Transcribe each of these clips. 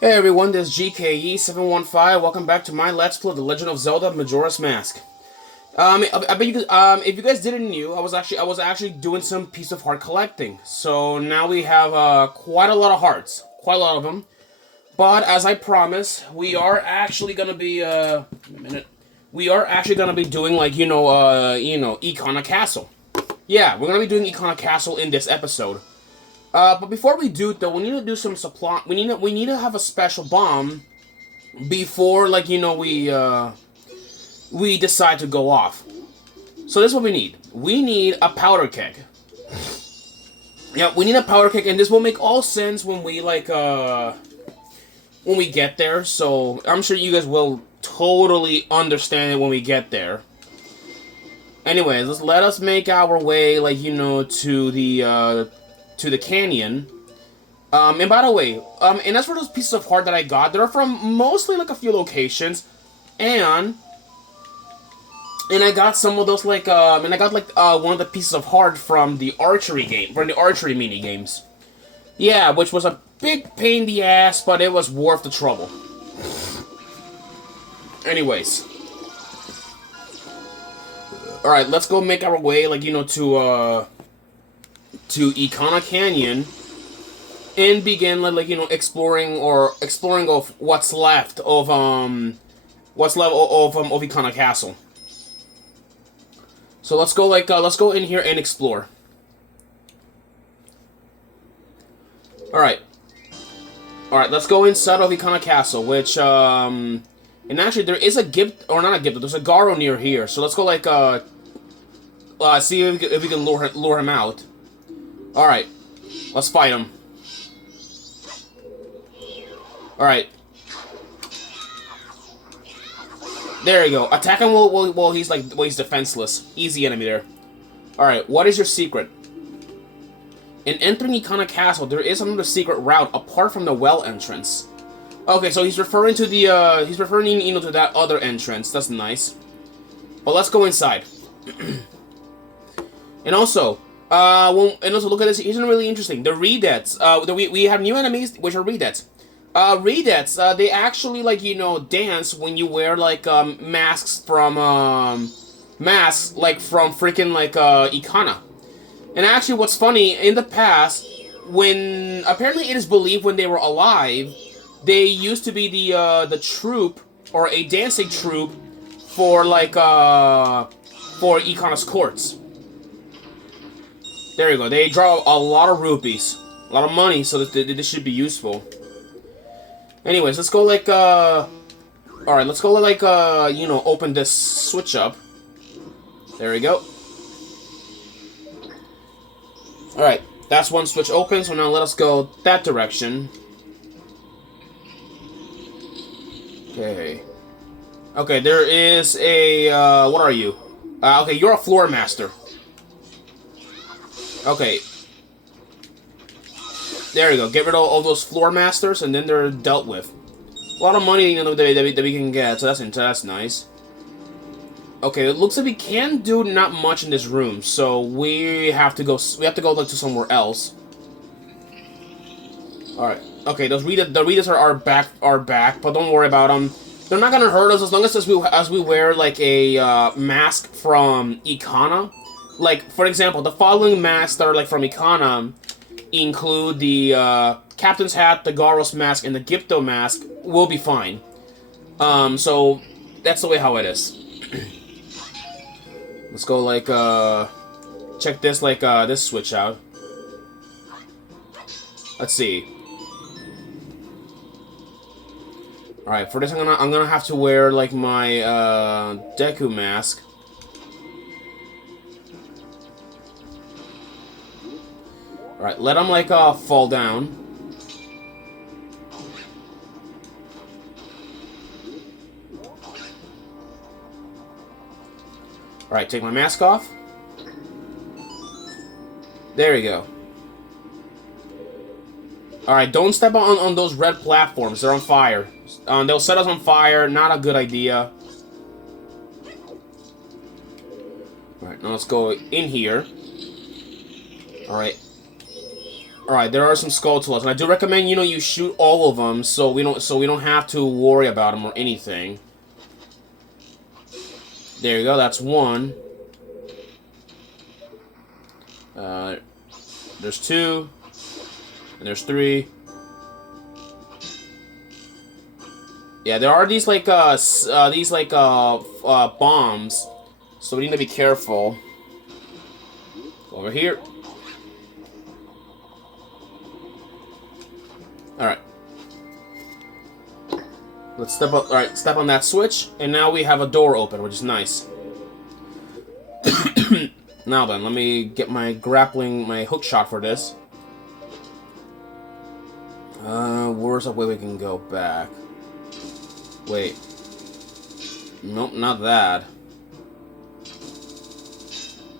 Hey everyone, this is GKE715. Welcome back to my Let's Play The Legend of Zelda Majora's Mask. I bet you, if you guys didn't know, I was actually doing some piece of heart collecting. So now we have quite a lot of hearts, quite a lot of them. But as I promised, we are actually gonna be a minute. We are actually gonna be doing like Ikana Castle. Yeah, we're gonna be doing Ikana Castle in this episode. But before we do though, we need to do some supply. We need to have a special bomb before, we decide to go off. So this is what we need. We need a powder keg. Yeah, we need a powder keg, and this will make all sense when we when we get there. So I'm sure you guys will totally understand it when we get there. Anyways, let us make our way, to the canyon. And by the way, and as for those pieces of heart that I got, they're from mostly like a few locations, and I got some of those and I got one of the pieces of heart from the archery game, from the archery mini games. Yeah, which was a big pain in the ass, but it was worth the trouble. Anyways, all right, let's go make our way, to Ikana Canyon and begin exploring of what's left of Ikana Castle. So let's go in here and explore. All right, let's go inside of Ikana Castle, which and actually there is a gift, or not a gift, there's a Garo near here. So let's go see if we can lure him out. All right, let's fight him. All right. There you go. Attack him while he's defenseless. Easy enemy there. All right. What is your secret? In entering Ikana Castle, there is another secret route apart from the well entrance. Okay, so he's referring to the to that other entrance. That's nice. But let's go inside. And also, look at this. Here's something really interesting. The Redettes. We have new enemies, which are Redettes. Redettes, they actually, dance when you wear, masks from freaking, Ikana. And actually, what's funny, in the past, when, apparently it is believed when they were alive, they used to be the troupe, or a dancing troupe, for Ikana's courts. There you go. They draw a lot of rupees, a lot of money, so that this should be useful. Anyways, let's go alright, let's go open this switch up. There we go. Alright, that's one switch open, so now let us go that direction. Okay. Okay, there is a, what are you? Okay, you're a floor master. Okay. There you go. Get rid of all those floor masters, and then they're dealt with. A lot of money, that we can get, so that's nice. Okay, it looks like we can't do not much in this room, so we have to go to somewhere else. All right. Okay, the readers are back, but don't worry about them. They're not gonna hurt us as long as we wear a mask from Ikana. Like, for example, the following masks that are from Ikana include the Captain's Hat, the Garo's Mask, and the Gipto Mask. Will be fine. So that's the way how it is. Let's go check this this switch out. Let's see. All right, for this I'm gonna have to wear my Deku Mask. Alright, let him, fall down. Alright, take my mask off. There we go. Alright, don't step on those red platforms. They're on fire. They'll set us on fire. Not a good idea. Alright, now let's go in here. Alright. Alright, there are some Skulltulas, and I do recommend, you know, you shoot all of them so we don't have to worry about them or anything. There you go, that's one. There's two. And there's three. Yeah, there are these like bombs, so we need to be careful. Over here. All right. Let's step up. All right, step on that switch, and now we have a door open, which is nice. Now then, let me get my hook shot for this. Where's a way we can go back? Wait. Nope, not that.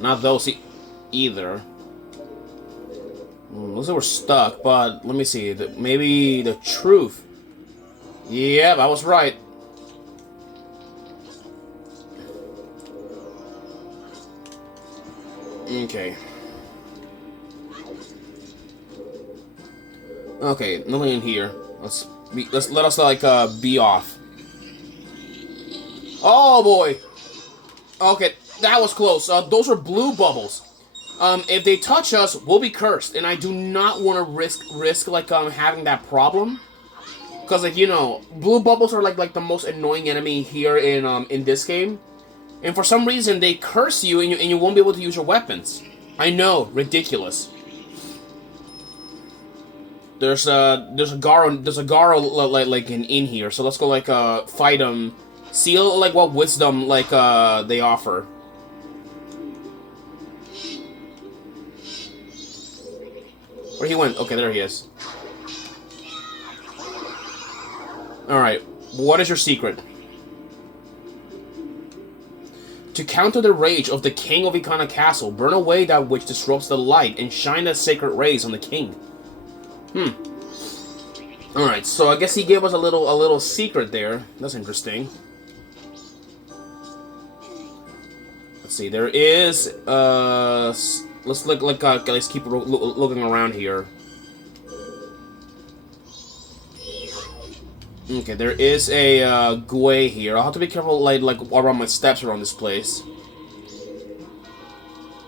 Not those either. Looks like we're stuck, but let me see. Maybe the truth. Yep, I was right. Okay. Okay, nothing in here. Let's let us like be off. Oh boy. Okay, that was close. Those are blue bubbles. If they touch us, we'll be cursed, and I do not want to risk like having that problem. Because like, you know, blue bubbles are like the most annoying enemy here in this game. And for some reason they curse you and you won't be able to use your weapons. I know, ridiculous. There's a Garo like in here, so let's go like fight him. See like what wisdom like they offer. Where he went? Okay, there he is. Alright, what is your secret? To counter the rage of the king of Ikana Castle, burn away that which disrupts the light and shine the sacred rays on the king. Alright, so I guess he gave us a little secret there. That's interesting. Let's see, there is let's look like let's keep looking around here. Okay, there is a Gui here. I'll have to be careful like around my steps around this place.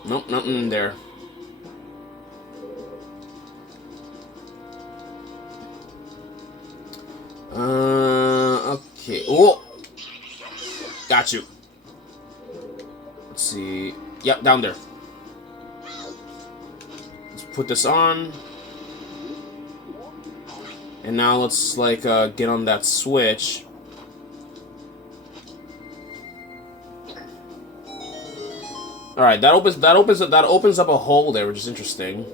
Nope, nothing in there. Okay. Oh, got you. Let's see. Yep, down there. Let's put this on. And now let's like get on that switch. All right, that opens up a hole there, which is interesting.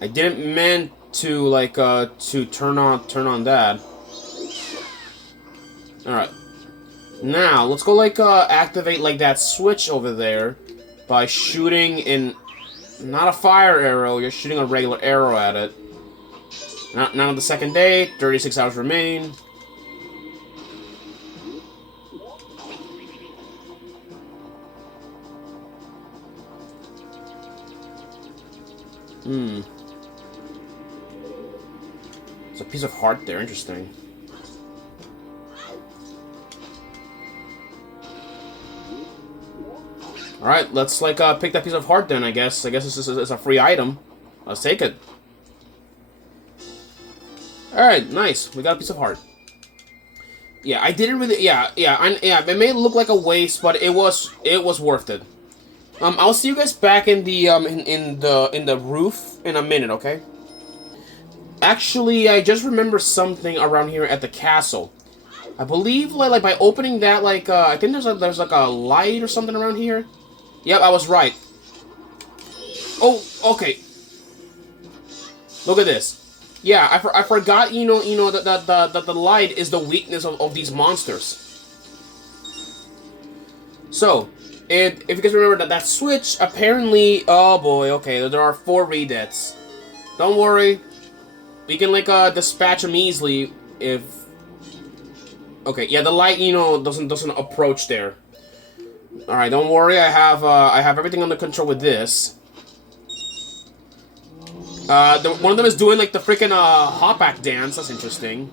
I didn't mean to like to turn on that. All right. Now, let's go like activate like that switch over there by shooting in not a fire arrow, you're shooting a regular arrow at it. Now the second day, 36 hours remain. There's a piece of heart there, interesting. Alright, let's like pick that piece of heart then, I guess. I guess it's a free item. Let's take it. Alright, nice. We got a piece of heart. Yeah, I didn't really yeah, it may look like a waste, but it was worth it. I'll see you guys back in the in the roof in a minute, okay? Actually, I just remember something around here at the castle. I believe like by opening that like I think there's like a light or something around here. Yep, I was right. Oh, okay. Look at this. Yeah, I forgot. You know that the light is the weakness of these monsters. So, if you guys remember that switch, apparently, oh boy, okay, there are 4 redeaths. Don't worry, we can like dispatch them easily if. Okay, yeah, the light, you know, doesn't approach there. All right, don't worry. I have everything under control with this. One of them is doing like the freaking hopback dance. That's interesting.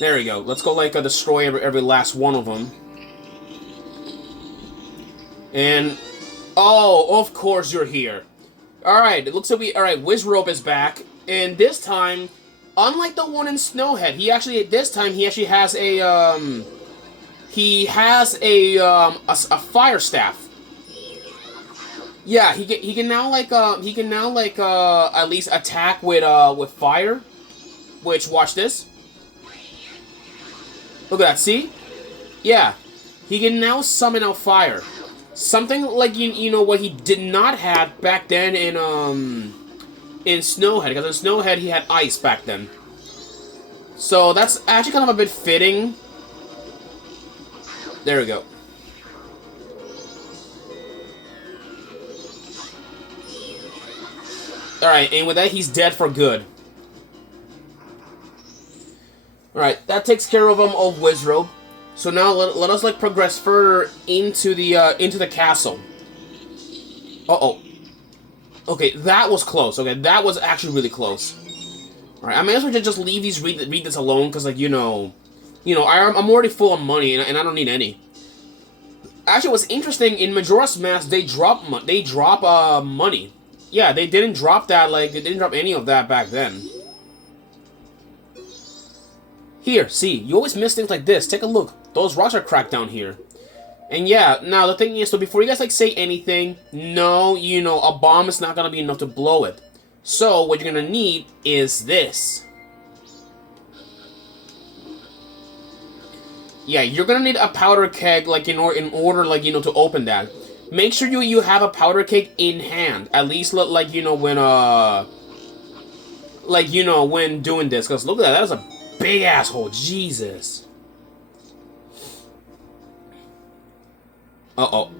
There we go. Let's go like destroy every last one of them. And oh, of course you're here. All right, it looks like all right. Wizrobe is back, and this time, unlike the one in Snowhead, this time he actually has a fire staff. Yeah, he can now at least attack with fire. Which, watch this. Look at that, see? Yeah. He can now summon out fire. Something like you know what he did not have back then in Snowhead, because in Snowhead he had ice back then. So that's actually kind of a bit fitting. There we go. Alright, and with that, he's dead for good. Alright, that takes care of Wizrobe. So now let us like progress further into the castle. Uh-oh. Okay, that was close. Okay, that was actually really close. Alright, I may as well just leave read this alone, because like, you know, I'm already full of money, and I don't need any. Actually, what's interesting, in Majora's Mask, they drop money. Yeah, they didn't drop that, like, they didn't drop any of that back then. Here, see, you always miss things like this. Take a look. Those rocks are cracked down here. And yeah, now the thing is, so before you guys, like, say anything, no, you know, a bomb is not gonna be enough to blow it. So, what you're gonna need is this. Yeah, you're gonna need a powder keg, like, in order, like, you know, to open that. Make sure you have a powder keg in hand. At least, like, you know, when doing this. Because look at that. That is a big asshole. Jesus. Uh-oh.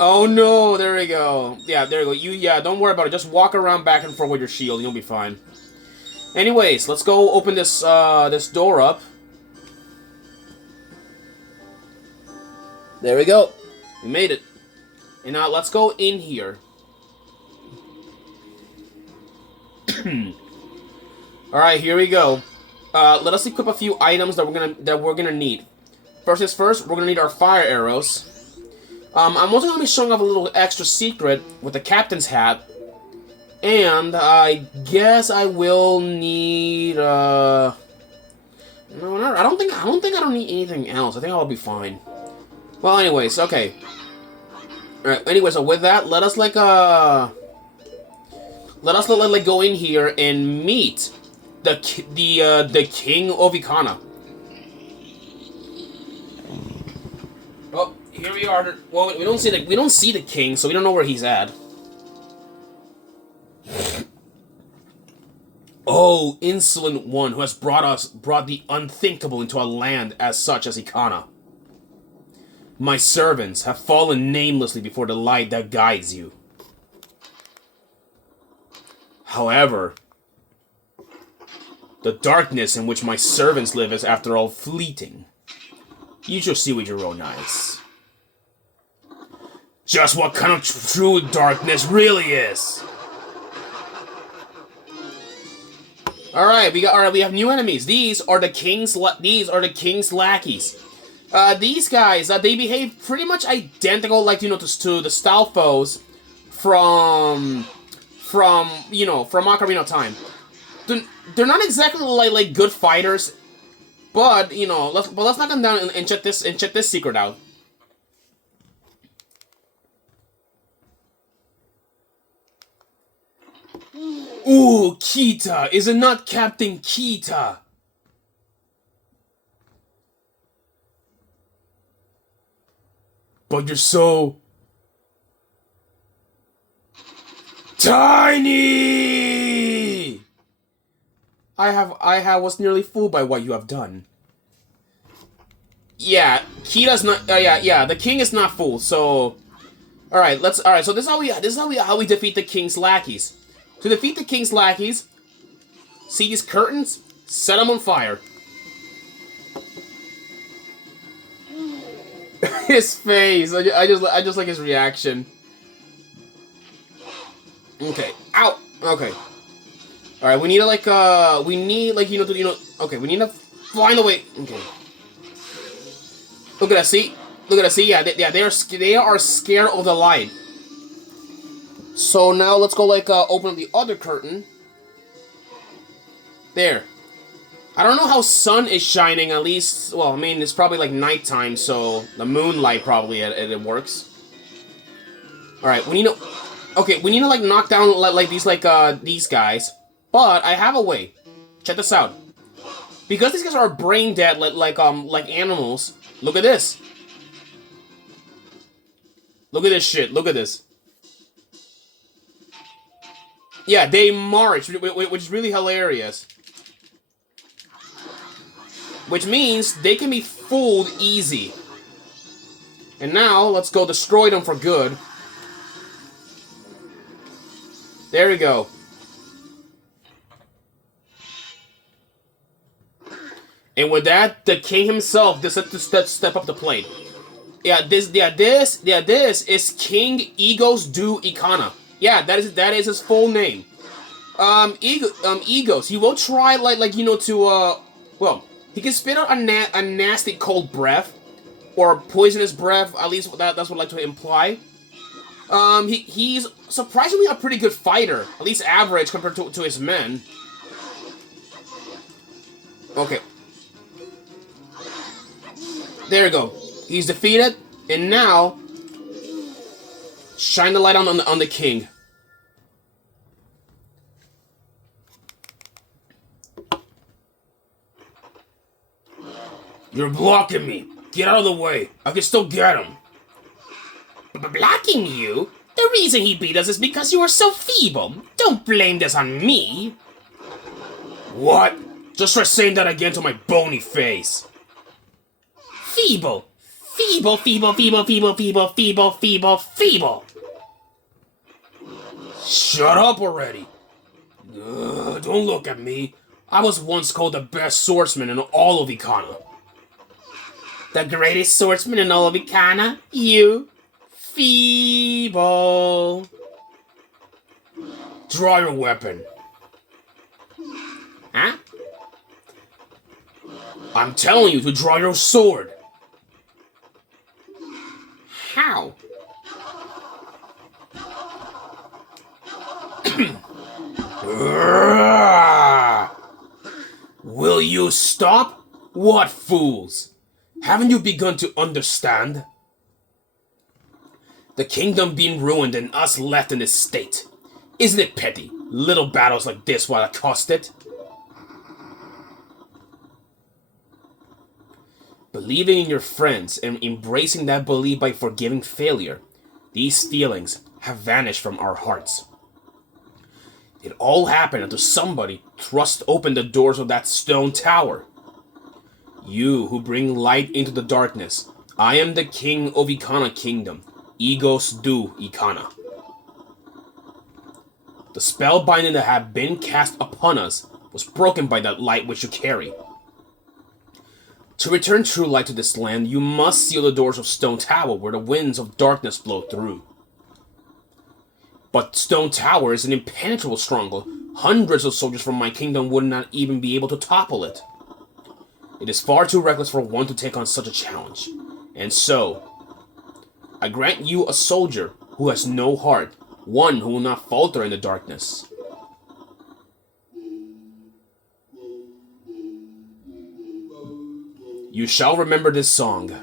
Oh, no. There we go. Yeah, there we go. Yeah, don't worry about it. Just walk around back and forth with your shield. You'll be fine. Anyways, let's go open this, this door up. There we go. We made it. And now let's go in here. Alright, here we go. Let us equip a few items that we're gonna need. First is first, we're gonna need our fire arrows. I'm also gonna be showing off a little extra secret with the captain's hat. And I guess I will need no, I don't think I don't need anything else. I think I'll be fine. Well, anyways, okay. Alright, anyway, so with that, let us like go in here and meet the King of Ikana. Well, here we are. Well, we don't see the king, so we don't know where he's at. Oh, insolent one who has brought the unthinkable into a land as such as Ikana. My servants have fallen namelessly before the light that guides you. However, the darkness in which my servants live is after all fleeting. You shall see with your own eyes. Just what kind of true darkness really is. Alright, we have new enemies. These are the king's lackeys. These guys, they behave pretty much identical, like, you know, to the Stalfos from Ocarina of Time. They're not exactly like good fighters, but you know, let's knock them down and check this secret out. Ooh, Kita! Is it not Captain Kita? But you're so tiny. I was nearly fooled by what you have done. Yeah, Kita's not. Yeah. The king is not fooled. So, all right. So this is how we defeat the king's lackeys. To defeat the king's lackeys, see these curtains? Set him on fire. His face. I just like his reaction. Okay. Ow. Okay. All right. We need to like okay. We need to find a way. Okay. Look at that. See. Look at that. See. Yeah. They are scared of the light. So now let's go like open up the other curtain. There. I don't know how sun is shining, at least, well, I mean, it's probably like nighttime, so the moonlight probably it works. Alright, we need to, okay, we need to like knock down like these guys, but I have a way. Check this out. Because these guys are brain dead like animals, look at this. Look at this shit, look at this. Yeah, they march, which is really hilarious. Which means they can be fooled easy. And now, let's go destroy them for good. There we go. And with that, the king himself decided to step up the plate. This is King Egos du Ikana. Yeah, that is his full name. Egos. He will try well, he can spit out a nasty cold breath, or poisonous breath. At least that's what I like to imply. He's surprisingly a pretty good fighter, at least average compared to his men. Okay. There you go. He's defeated, and now shine the light on the king. You're blocking me. Get out of the way. I can still get him. Blocking you? The reason he beat us is because you were so feeble. Don't blame this on me. What? Just try saying that again to my bony face. Feeble. Feeble, feeble, feeble, feeble, feeble, feeble, feeble, feeble. Shut up already. Don't look at me. I was once called the best swordsman in all of Ikana. The greatest swordsman in all of Ikana? You? Feeble. Draw your weapon. Huh? I'm telling you to draw your sword. How? Will you stop? What fools? Haven't you begun to understand? The kingdom being ruined and us left in this state. Isn't it petty? Little battles like this while it cost it? Believing in your friends and embracing that belief by forgiving failure, these feelings have vanished from our hearts. It all happened until somebody thrust open the doors of that stone tower. You who bring light into the darkness, I am the king of Ikana Kingdom, Egos du Ikana. The spell binding that had been cast upon us was broken by that light which you carry. To return true light to this land, you must seal the doors of Stone Tower where the winds of darkness blow through. But Stone Tower is an impenetrable stronghold. Hundreds of soldiers from my kingdom would not even be able to topple it. It is far too reckless for one to take on such a challenge. And so, I grant you a soldier who has no heart, one who will not falter in the darkness. You shall remember this song.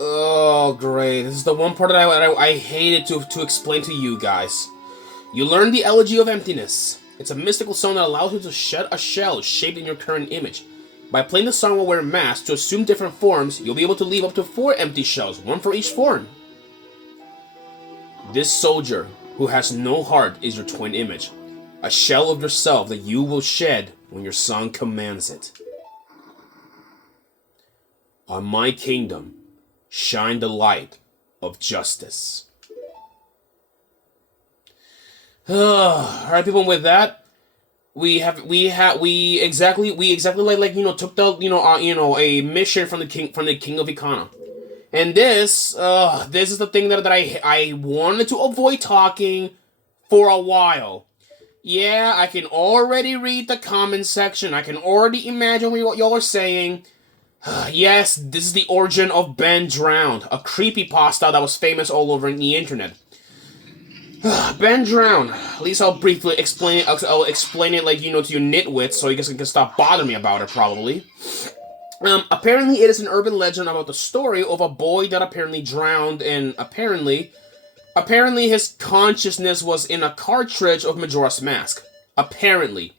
Oh, great. This is the one part that I hated to explain to you guys. You learn the Elegy of Emptiness. It's a mystical song that allows you to shed a shell shaped in your current image. By playing the song while wearing masks to assume different forms, you'll be able to leave up to 4 empty shells, 1 for each form. This soldier, who has no heart, is your twin image. A shell of yourself that you will shed when your song commands it. On my kingdom, shine the light of justice. Alright, people, with that, we exactly like took the a mission from the king of Ikana. And this is the thing that I wanted to avoid talking for a while. Yeah, I can already read the comment section. I can already imagine what y'all are saying. Yes, this is the origin of Ben Drowned, a creepypasta that was famous all over the internet. Ben Drowned. At least I'll briefly explain it. I'll explain it to you nitwits, so you guys can stop bothering me about it, probably. Apparently it is an urban legend about the story of a boy that apparently drowned, and apparently his consciousness was in a cartridge of Majora's Mask. Apparently.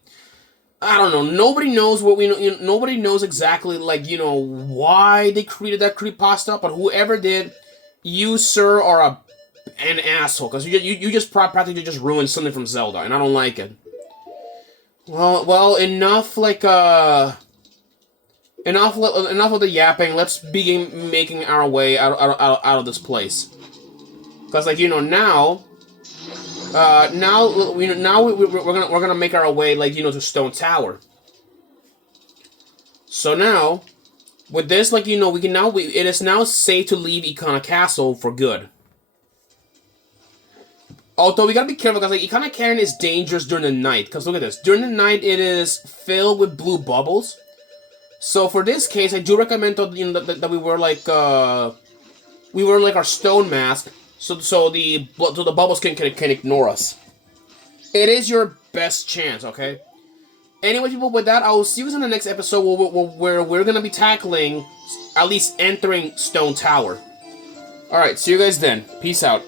I don't know. Nobody knows nobody knows exactly, why they created that creepypasta, but whoever did, you, sir, are an asshole, because you just practically just ruined something from Zelda, and I don't like it. Well, enough of the yapping. Let's begin making our way out of this place. Because now we're gonna make our way to Stone Tower. So now, with this it is now safe to leave Ikana Castle for good. Although we gotta be careful, because Ikana Cairn is dangerous during the night. Because look at this, during the night it is filled with blue bubbles. So for this case, I do recommend that we wear our stone mask, so the bubbles can ignore us. It is your best chance, okay? Anyway, people, with that, I will see you guys in the next episode where we're gonna be tackling, at least entering Stone Tower. Alright, see you guys then. Peace out.